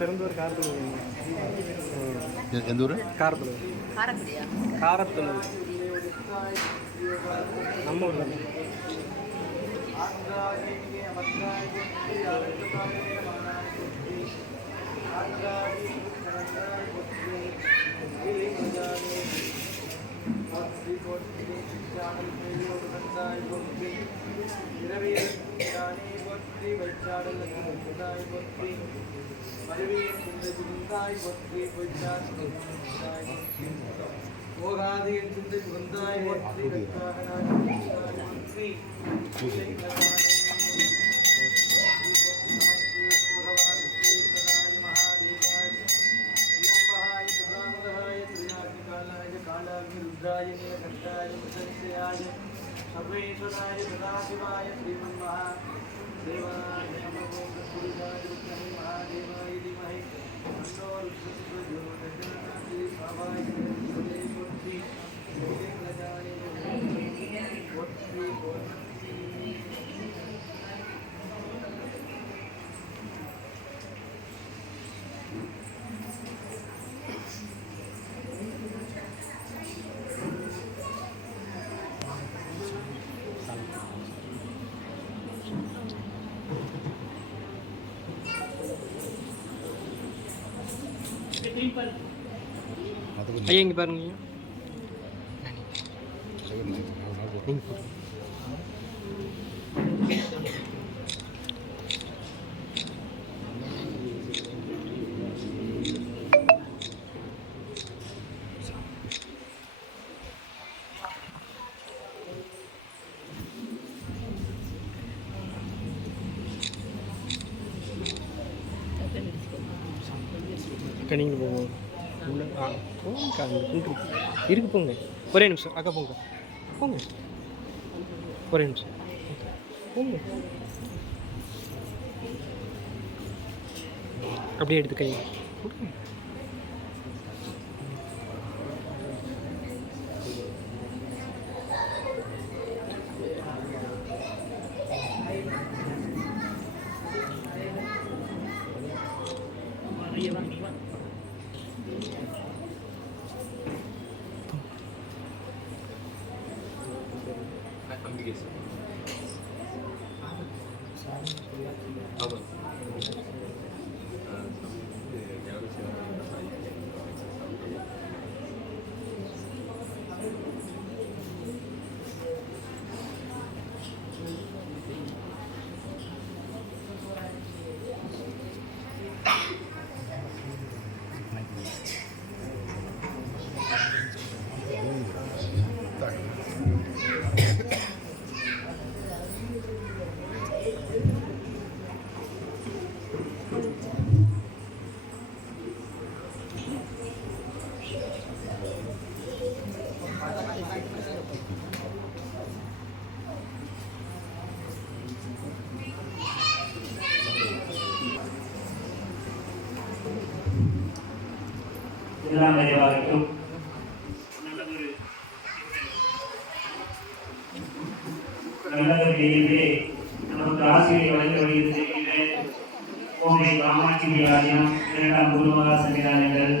பெருந்தூர் காரத்தூர். எந்த ஊர்? காரத்தூர். காரத்தூர் நம்ம ஊர். ஐயா இங்கே பாருங்க. கணிங்க போவோம். இருக்கு போங்க. ஒரே நிமிஷம் அக்கா போங்க. போங்க ஒரே நிமிஷம் போங்க. அப்படியே எடுத்து கை எல்லாம் நிறைவாகட்டும். நல்லதொரு நிகழ்வே நமக்கு ஆசிரியர் வழங்கி வருகின்ற கோவை காமாட்சி ஆலயம், இரண்டாம் குருமகா சன்னிதானங்கள்,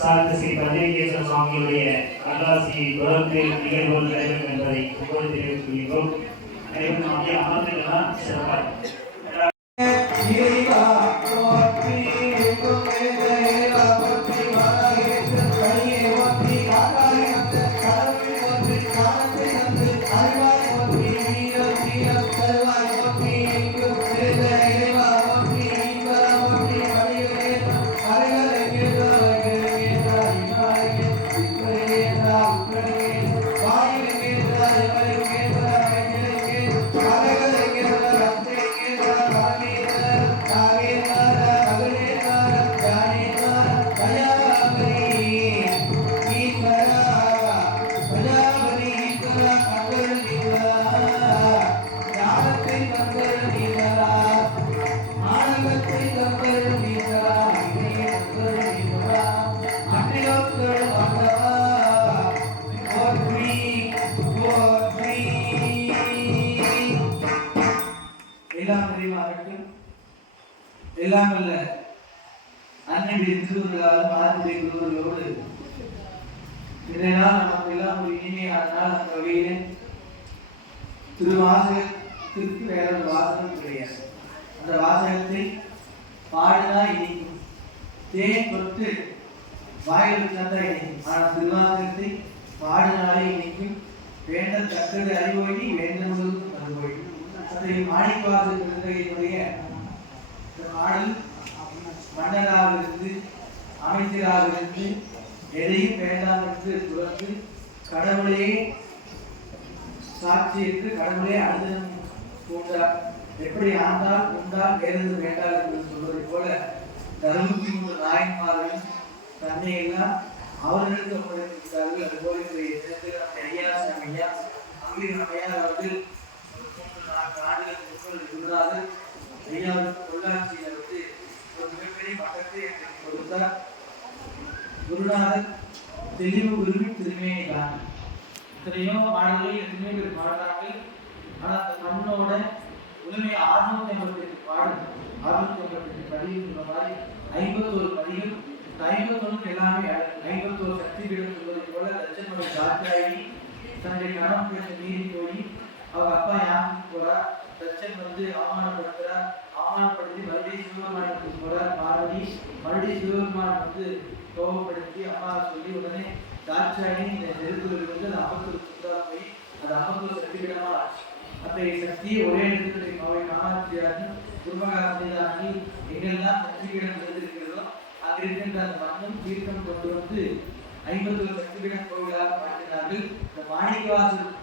சார்ந்த ஸ்ரீ பத்மேஸ்வர சுவாமிகளுடைய அருளாசியை தொடர்ந்து நிகழ்வுகள் நடைபெறும் என்பதை ஒவ்வொரு தெரிவித்துள்ளோம். அனைவரும் அப்படியே அமர்ந்துக்கலாம் சிறப்பாக. எல்லாம் அல்ல அன்னையுடைய திருவுருளாலும் ஆறுடைய குருவர்களோடு இதனால் நமக்கு எல்லாம் ஒரு இனிமையான நாள். அந்த வகையில் திருவாசகத்திற்கு வேற ஒரு வாசகம் கிடையாது. அந்த வாசகத்தை பாடினா இனிக்கும், தேன் தொட்டு வாயில் தந்தா இனிக்கும். ஆனால் திருவாசகத்தை பாடினாலே இனிக்கும். வேண்டல் தக்கது அறிவோயி வேண்டல் அறிவோயி. அதை மாணிக்கவாசல் பெருந்தகையினுடைய பாடல் மன்னராக இருந்து அமைச்சராக இருந்து எதையும் வேண்டாம் என்று துறந்து கடவுளே சாட்சி என்று கடவுளே அனுதனம் பூண்டார். எப்படி ஆண்டால் உண்டால் வேறது வேண்டால் என்று சொல்வதை போல 63 நாயன்மார்களும் தன்னை எல்லாம் அவர்களுக்கு ஒப்படைத்திருக்கிறார்கள். அதுபோல ஐயா அம்மையார் அவர்கள் 3-4 ஆண்டுகளுக்கு குருநாதர் ஐயாவுக்கு பொள்ளாச்சியில வந்து ஒரு மிகப்பெரிய பக்கத்தை எனக்கு கொடுத்தார். குருநாதர் தெளிவு குருவின் திருமையை தான். எத்தனையோ பாடல்கள் எத்தனையோ பேர் பாடுறார்கள். ஆனால் அந்த மண்ணோட உண்மை 658 பாடல் 658 பதிவுன்ற மாதிரி 51 பதிவு. 51 எல்லாமே 51 சக்தி பீடம் சொல்வதை போல லட்சனுடைய தாத்தாயி தன்னுடைய கணவன் பேச மீறி போய் அவங்க அப்பா யாருக்கு போறார். தச்சன் வந்து அவமானப்படுத்துறார். அவமானப்படுத்தி மறுபடியும் சிவபெருமானுக்கு போறார். பார்வதி மறுபடியும் சிவபெருமான் வந்து கோபப்படுத்தி அம்மா சொல்லி உடனே தாட்சாயணி இந்த நெருப்புகள் வந்து அந்த 51 சுத்தா போய் அந்த 51 சக்திபீடமா அத்தகைய சக்தியை ஒரே இடத்துல அவை காமாட்சியாகி குருமகாசனியாகி எங்கெல்லாம் சக்திபீடம் இருந்திருக்கிறதோ அங்கிருக்கின்ற அந்த மண்ணும் தீர்க்கம் கொண்டு வந்து 51 சக்திபீடம் கோவிலாக மாற்றினார்கள். இந்த மாணிக்கவாசல்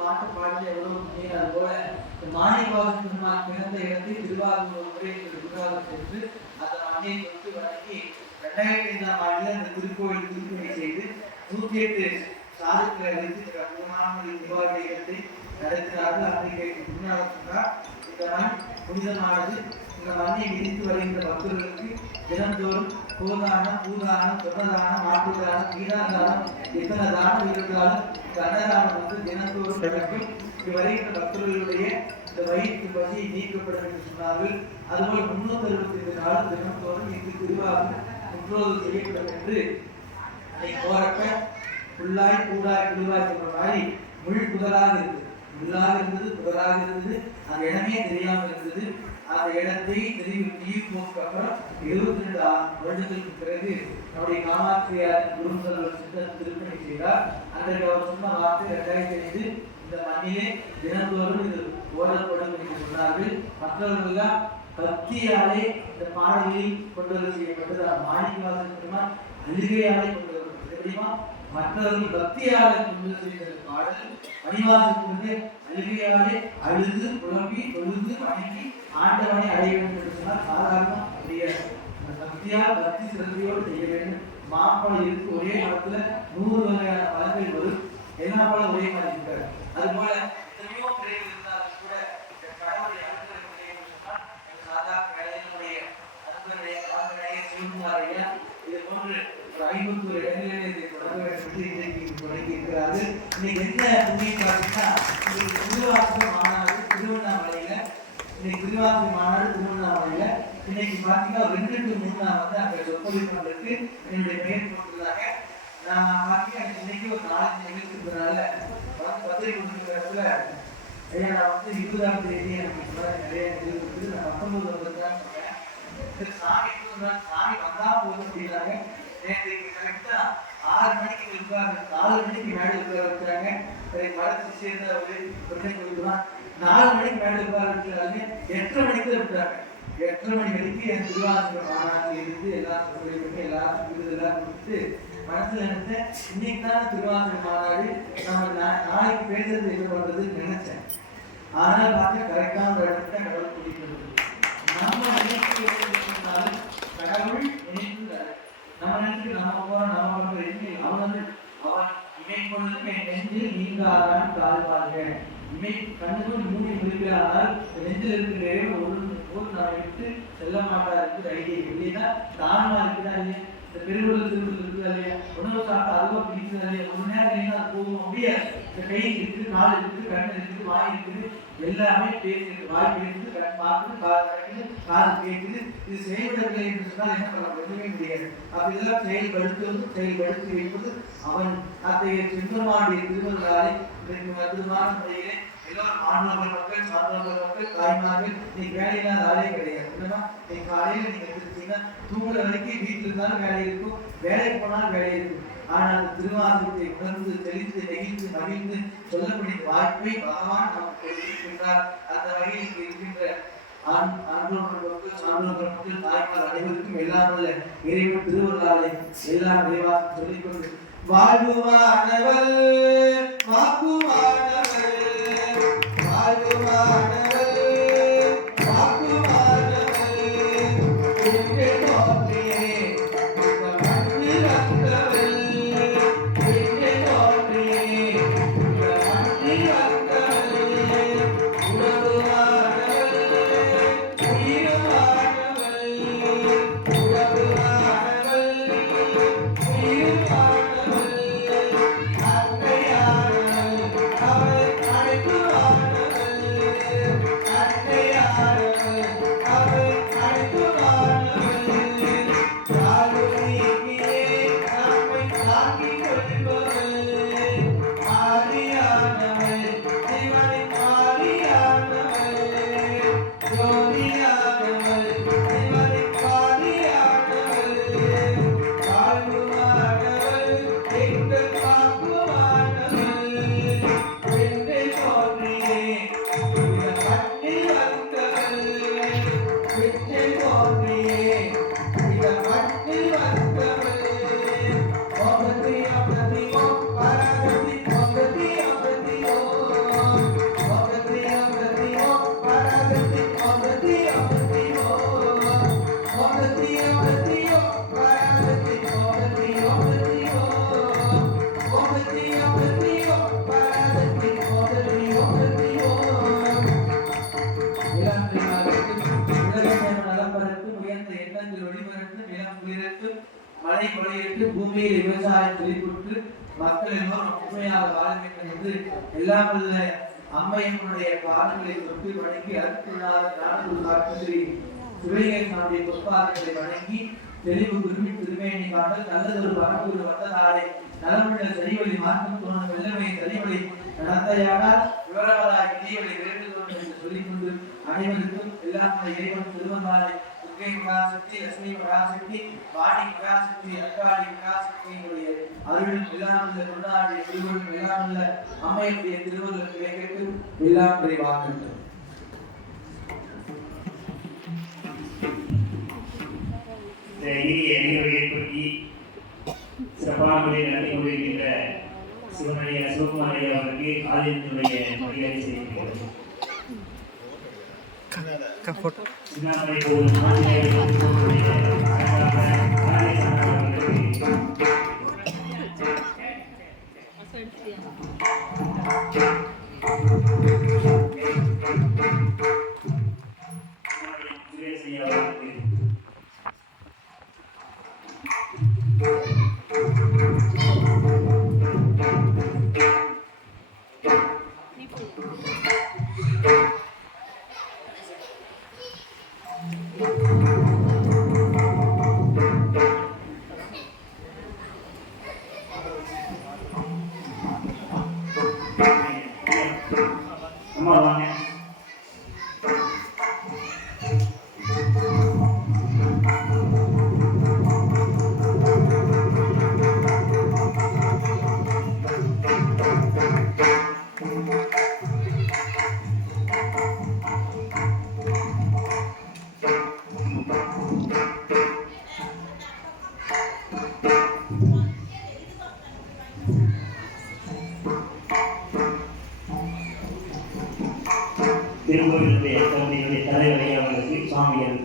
பாட்டு பாடி எவ்வளவு முன்னேற அது போல இந்த மாணிக்கவாசல் பெருமாள் பிறந்த இடத்தை திருவாரூர் முறை குருவாக சென்று அந்த மண்ணை கொண்டு வணங்கி 2005ஆம் ஆண்டில் அந்த திருக்கோயில் திருப்பணி செய்து 108 சாதுக்களை அளித்து அற்புதமான நிர்வாக இடத்தை நடத்தினார்கள். அன்றைக்கு முன்னாள் சொன்னார், இந்த மண் புனிதமானது. இந்த மண்ணை விதித்து வருகின்ற பக்தர்களுக்கு தினந்தோறும் கோதானம், பூதானம், சொன்னதானம், மாட்டுதானம், வீணாதானம், எத்தனை தானம் இருந்தாலும் இந்த அன்னதானம் வந்து தினந்தோறும் நடக்கும். இங்கு வருகின்ற பக்தர்களுடைய இந்த வயிற்று பசி நீக்கப்படும் என்று சொன்னார்கள். அதுபோல் 365 நாளும் தினந்தோறும் இங்கு திருவாரூர் முற்றோதல் செய்யப்படும் என்று அன்னைக்கு போறப்ப புல்லாய் கூடாய் குழுவாய் சொல்ற மாதிரி முள் புதலாக இருக்குது. முள்ளாக இருந்தது, புதலாக இருந்தது. அந்த இடமே தெரியாமல் இருந்தது. அந்த இடத்தை தெரிவிப்போக்கு அப்புறம் 22 வருடங்களுக்கு பிறகு நம்முடைய காமாட்சியார் குருசல்வர் சித்தர் திருப்பணி செய்தார். அன்றைக்கு அவர் சொன்ன வார்த்தை 2005 இந்த மண்ணிலே தினந்தோறும் இது ஓதப்படும் என்று சொன்னார்கள். மற்றவர்களெல்லாம் பக்தியாலே இந்த பாடலில் கொண்டு வர செய்யப்பட்டது. மாணிக்கவாசல் பெருமாள் அழுகையாலே கொண்டு வரப்பட்டது. எப்படிமா மற்றவர்கள் பக்தியாலே கொண்டு செய்த பாடல் மணிவாசலுக்கு அழுகையாலே அழுது புலம்பி தொழுது வணங்கி ஆண்டவனை அடைய வேண்டும் என்று சொன்னால் சாதாரண முடியாது. பக்தியால் பக்தி சிறந்தியோடு செய்ய வேண்டும். மாம்பழம் இருக்கு, ஒரே மரத்துல 100 வகையான பழங்கள் வரும். எல்லா பழம் ஒரே மாதிரி இருக்காது. அது போல எத்தனையோ பிள்ளைகள் இருந்தாலும் கூட கடவுளை அனுப்புடைய சாதாரண வேலையினுடைய அனுப்புடைய கால்களைய சிவகுமாரையா இது போன்று ஒரு 51 இடங்களிலே இதை தொடங்க வேண்டும் இன்றைக்கு தொடங்கி இருக்கிறார்கள். இன்னைக்கு என்ன புண்ணியம் பார்த்தீங்கன்னா திருவாசகம் மாநாடு திருவண்ணாமலையில, இன்னைக்கு திருவாசகம் மாநாடு திருவண்ணாமலையில இன்னைக்கு பார்த்தீங்கன்னா 2 to 3 வந்து அங்கே சொற்பொழிவு பண்றதுக்கு என்னுடைய பெயர் போட்டுருந்தாங்க. நான் பார்த்தீங்கன்னா இன்னைக்கு ஒரு 4 நிகழ்ச்சினால பத்திரிகை கொடுக்குற இடத்துல ஐயா நான் வந்து 20ஆம் தேதி எனக்கு இந்த மாதிரி நிறைய இது இருக்குது, நான் 19 வந்துதான் சொன்னேன். சரி சாமி சாமி வந்தா போதும் அப்படின்னாங்க. நேற்று கரெக்டா 6 மணிக்கு இருக்காங்க, 4 மணிக்கு மேடை உட்கார வச்சாங்க. சரி மரத்து சேர்ந்த ஒரு பிரச்சனை கொடுக்கலாம், 4 மணிக்கு மேடை உட்கார வச்சாங்க. 8:30 மணிக்கு தான் விட்டாங்க. 8:30 மணி வரைக்கும் என் திருவாசக மாநாட்டில் இருந்து எல்லாம் சொல்லி எல்லாரும் விருதெல்லாம் கொடுத்துட்டு மனசுல நினைச்சேன், இன்னைக்கு தான் திருவாசக மாநாடு, நம்ம நாளைக்கு பேசுறது என்ன பண்றதுன்னு நினைச்சேன். ஆனால் பார்த்து கரெக்டான ஒரு இடத்துல கடவுள் கூட்டிட்டு நம்ம நினைச்சு கடவுள் நினைத்து நம்ம நினைச்சு நம்ம போறோம் நம்ம பண்ற அவன் வந்து அவன் இமை பொழுது நெஞ்சு நீங்காதான் கால் பாருங்க. இமை கண்ணுக்கும் மூடி முடிக்கிறானால் நெஞ்சில் இருக்கிற ஒரு நம்ம விட்டு செல்ல மாட்டா இருக்குது ஐடியா இல்லைன்னா தானமா இருக்குதா இல்லையா, இந்த பெருங்குடல் திருவிழா இருக்குதா இல்லையா, உணவு சாப்பிட்டு அதுவா பிடிக்குதா இல்லையா, ஒரு நேரம் இல்லைன்னா அது போகும் முடியாது. இந்த கை இருக்குது, கால் இருக்குது, கண் இருக்குது, வாய் இருக்குது, எல்லாமே பேசுது. வாய் பேசுது, கண் பார்க்குது, கால் நடக்குது, கால் கேட்குது. இது செயல்படவில்லை என்று சொன்னால் என்ன பண்ண ஒன்றுமே முடியாது. அப்ப இதெல்லாம் செயல்படுத்தி வைப்பது அவன் அத்தகைய சிந்தமாடிய திருவள்ளாரை அற்புதமான முறையிலே எல்லோரும் ஆண்கள் மக்கள் சான்றோர்கள் மக்கள் தாய்மார்கள் நீ வேலையில்லாத ஆளே கிடையாது. என்னன்னா நீ காலையில நீங்க எடுத்துட்டீங்கன்னா தூங்குற வரைக்கும் வீட்டில் இருந்தாலும் வேலை இருக்கும், வேலைக்கு போனாலும் வேலை இருக்கும். ஆனால் அந்த திருவாசகத்தை உணர்ந்து தெளிந்து நெகிழ்ந்து மகிழ்ந்து சொல்லக்கூடிய வாய்ப்பை பகவான் நமக்கு இருக்கின்றார். அந்த வகையில் இருக்கின்ற ஆண்டோர்கள் சான்றோர்கள் மக்கள் தாய்மார் அனைவருக்கும் எல்லாம் உள்ள இறைவன் திருவள்ளாரை எல்லாம் விரைவாக சொல்லிக்கொண்டு வாழ்வுமானவள் வாக்குமானவள் வாழ்வுமானவள் வாக்குமானவள் எங்கே தோன்றியே இந்த மண்ணில் வந்தவள் எங்கே தோன்றியே இந்த மண்ணில் வந்தவள் உறவுமானவள் உயிருமானவள் உறவுமானவள் உயிருமானவள் பூமியில் விவசாயம் செழிப்புற்று மக்கள் எல்லோரும் உண்மையாக வாழ வேண்டும் என்று எல்லாம் உள்ள அம்மையனுடைய பாதங்களை தொட்டு வணங்கி அற்புதமாக ஞானகுரு காட்டுகிரி சிவலிங்கனுடைய புஷ்பாதங்களை வணங்கி தெளிவு குருமி திருமேனி காட்டல் நல்லதொரு பரம்பூர் வந்ததாலே நலமுள்ள சரிவழி மாற்றம் தோன்ற வெள்ளமை சரிவழி நடத்தையானால் விவரங்களாக இணையவழி வேண்டுதோம் என்று சொல்லிக்கொண்டு அனைவருக்கும் எல்லாம் இறைவன் திருவந்தாரை துர்க்கை மகாசக்தி லட்சுமி மகாசக்தி வாணி மகாசக்தி அக்காளி மகாசக்தியினுடைய அருள் இல்லாமல் கொண்டாடிய திருவள்ளுவர் இல்லாமல் அம்மையுடைய திருவள்ளுவர் கிடைக்கட்டு எல்லாம் விரைவாகட்டும். ஏற்படுத்தி சிறப்பான நடத்தி கொண்டிருக்கின்ற சிவகுமார் ஐயா அவருக்கு ஆலயத்தினுடைய மரியாதை செய்யப்படுகிறது. சின்னாமலை கோவில் வாங்க. திருக்கோவிலுடைய கமிட்டியினுடைய தலைவர் ஐயா அவர்களுக்கு சுவாமிகள்